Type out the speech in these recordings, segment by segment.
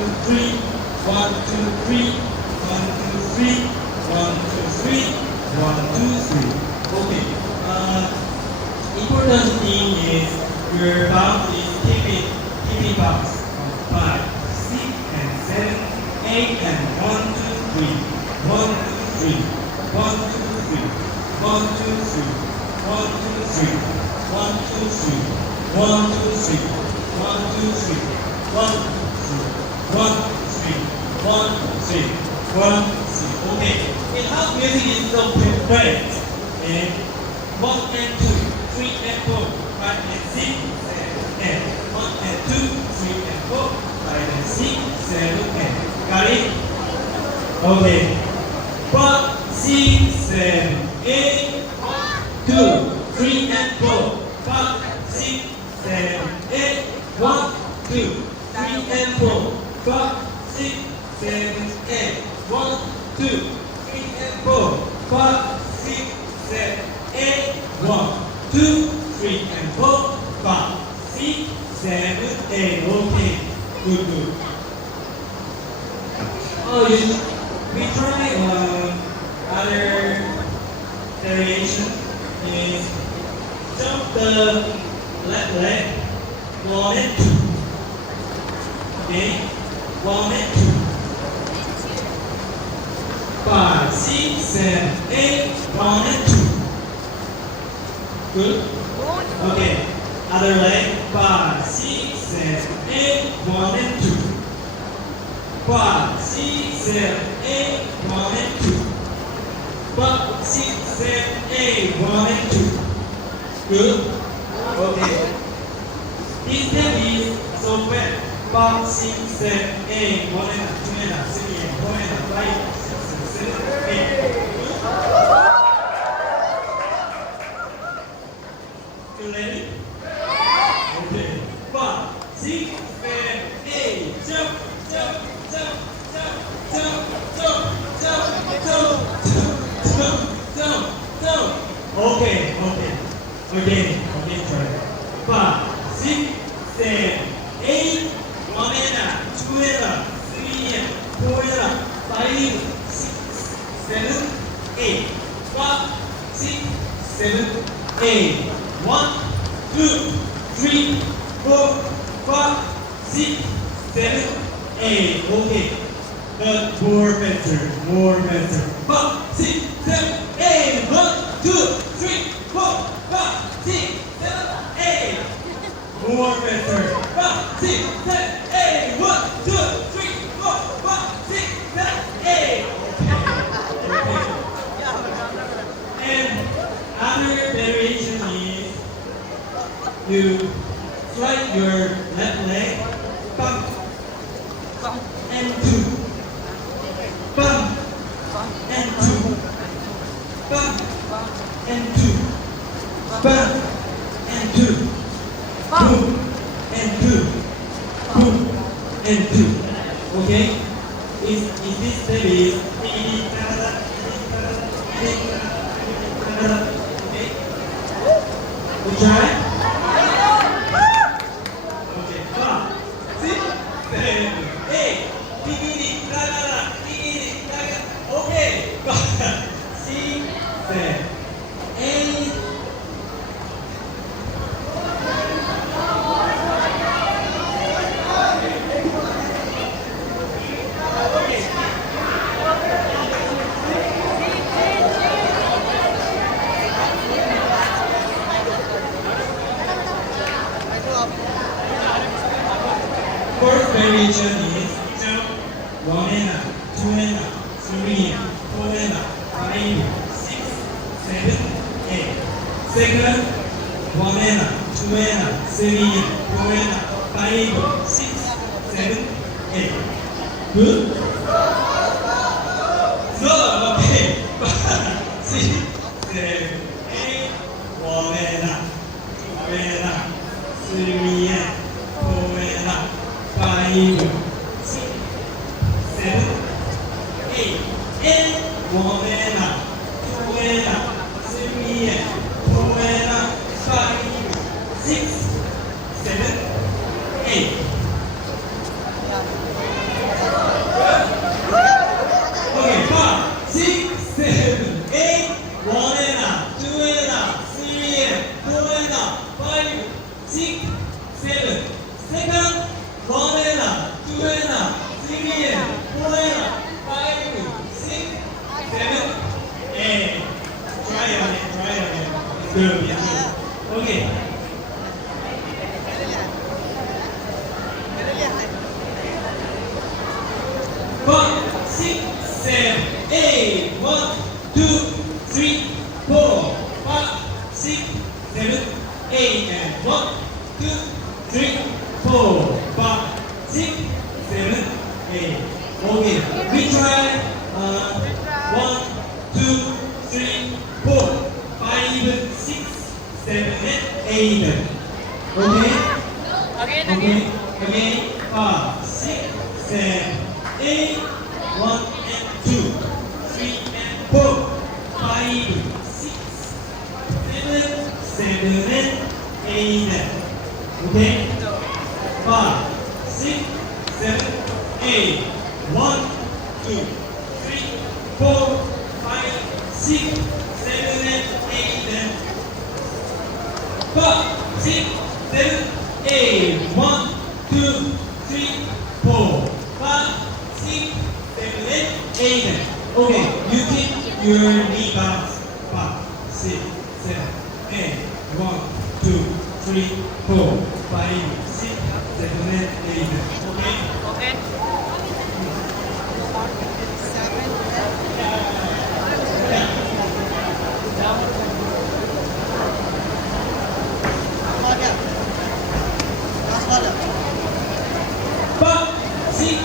3 1 2 3 1 2 3 1 2 3 1 2 3 okay important thing is your bounce is keep it bounce 5 6 and 7 8 and 1 2 3 1 2 3 1 2 3 1 2 3 1 2 3 1 2 3 1 2 3 1 2 3 1 1 3 1 3 1 3 okay in house music is so perfect and 1 and 2 3 and 4 5 and 6 7 and 1 and 2 3 and 4 5 and 6 7 and got it okay 5 6 7 8 2 3 and 4 5 6 7 8 1 2 3 and 4 5 6 7 8 1 2 3 and 4 5 6 7 8 1 2 3 and 4 5 6 7 8 okay good oh we try other variation is jump the left leg 1 and 2 okay 1 and 2 5 6 7 8 1 and 2 good okay other leg 5 6 7 8 1 and 2 5 6 7 8 1 and 2 5 6 7 8 1 and 2 good okay this step is so fast 5 6 7 8 1 and 2 and 3 and 4 and 5 6 7 8 you ready okay 5 6 7 8 jump jump jump jump jump jump jump jump jump jump jump okay again try 5 6 7 8 1 and 2 and 3 and 4 and 5 6 7 8 5 6 7 8 1 2 3 4 5 6 7 8 okay but more better 5 6 7 8 1 2 3 4 5 6 7 8 more better 5 6 7 8 1 2 3 4 5 6 7 8 okay and other variation is you slide your left leg bump and 2 bump and 2 bump and 2 bump and 2 boom and 2 boom and 2 okay is this step is okay good try okay 5 6 7 8 okay 6 7 8 First variation is jump 1 and 2 and 3 and 4 and 5 6 7 8 second 1 and 2 and 3 and 4 and 5 6 7 8 good so okay 6 7 8 1 and 2 and 3 and 4 and 5 6 7 8 and 1 and 2 and 3 and 4 and 5 6 7 8 7, 8. Okay, we try 1, 2, 3, 4, 5, 6, 7, 8. Okay? Okay, again. 5, 6, 7, 8. 1 and 2, 3 and 4, 5, 6, 7, 8. Okay? 5, 6, 7, 8. 1, 2, 3, 4, 5, 6, 7, 8. 5, 6, 7, 8. 1, 2, 3, 4, 5, 6, 7, 8. Okay, you keep your knee balance. 5, 6, 7, 8. 1, 2, 3, 4, 5, 6, 7, 8. Okay? Five, 6,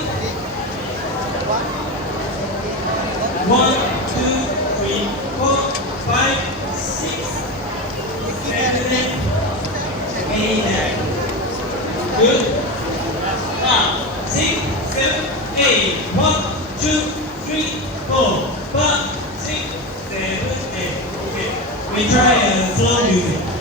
1, 2, 3, 4, 5, 6, 7, 8. Good. 6, 7, 8. 1, 2, 3, 4, 5, 6, 7, 8. Okay. We try slow music.